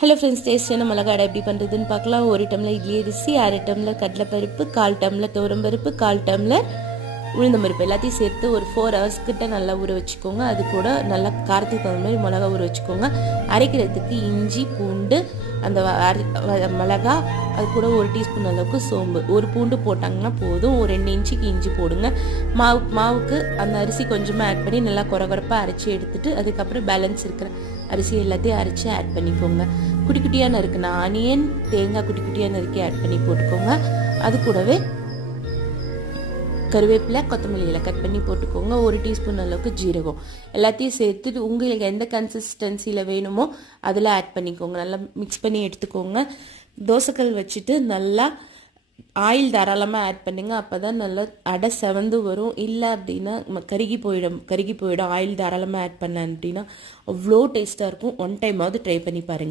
Hello friends, டேஸ்டான மிளகாடை எப்படி பண்ணுறதுன்னு பார்க்கலாம். ஒரு டம்ளர் இட்லி அரிசி, அரை டம்ளர் கடலைப்பருப்பு, 1/4 டம்ளர் துவரம்பருப்பு, 1/4 டம்ளர் உளுந்தம்பருப்பு எல்லாத்தையும் சேர்த்து ஒரு 4 hours கிட்ட நல்லா ஊற வச்சுக்கோங்க. அது கூட நல்லா காரத்துக்கு தகுந்த மாதிரி மிளகா ஊற வச்சுக்கோங்க. அரைக்கிறதுக்கு இஞ்சி பூண்டு அந்த மிளகா, அது கூட 1 டீஸ்பூன் அளவுக்கு சோம்பு, ஒரு பூண்டு போட்டாங்கன்னா போதும். ஒரு 2 இன்ச்சுக்கு இஞ்சி போடுங்க. மாவுக்கு அந்த அரிசி கொஞ்சமாக ஆட் பண்ணி நல்லா குறப்பாக அரைச்சி எடுத்துட்டு அதுக்கப்புறம் பேலன்ஸ் இருக்கிற அரிசி எல்லாத்தையும் அரைச்சி ஆட் பண்ணிக்கோங்க. குட்டி குட்டியாக நறுக்குன ஆனியன், தேங்காய் குட்டி குட்டியாக நறுக்கி ஆட் பண்ணி போட்டுக்கோங்க. அது கூடவே கருவேப்பிலை, கொத்தமல்லி இலை கட் பண்ணி போட்டுக்கோங்க. 1 டீஸ்பூன் அளவுக்கு ஜீரகம் எல்லாத்தையும் சேர்த்துட்டு உங்களுக்கு எந்த கன்சிஸ்டன்சியில் வேணுமோ அதில் ஆட் பண்ணிக்கோங்க. நல்லா மிக்ஸ் பண்ணி எடுத்துக்கோங்க. தோசைக்கல் வச்சுட்டு நல்லா ஆயில் தாராளமாக ஆட் பண்ணுங்க. அப்போ தான் நல்லா அடை செவந்து வரும். இல்லை அப்படின்னா கருகி போயிடும். ஆயில் தாராளமாக ஆட் பண்ண அப்படின்னா அவ்வளோ டேஸ்ட்டாக இருக்கும். ஒன் டைமாவது ட்ரை பண்ணி பாருங்கள்.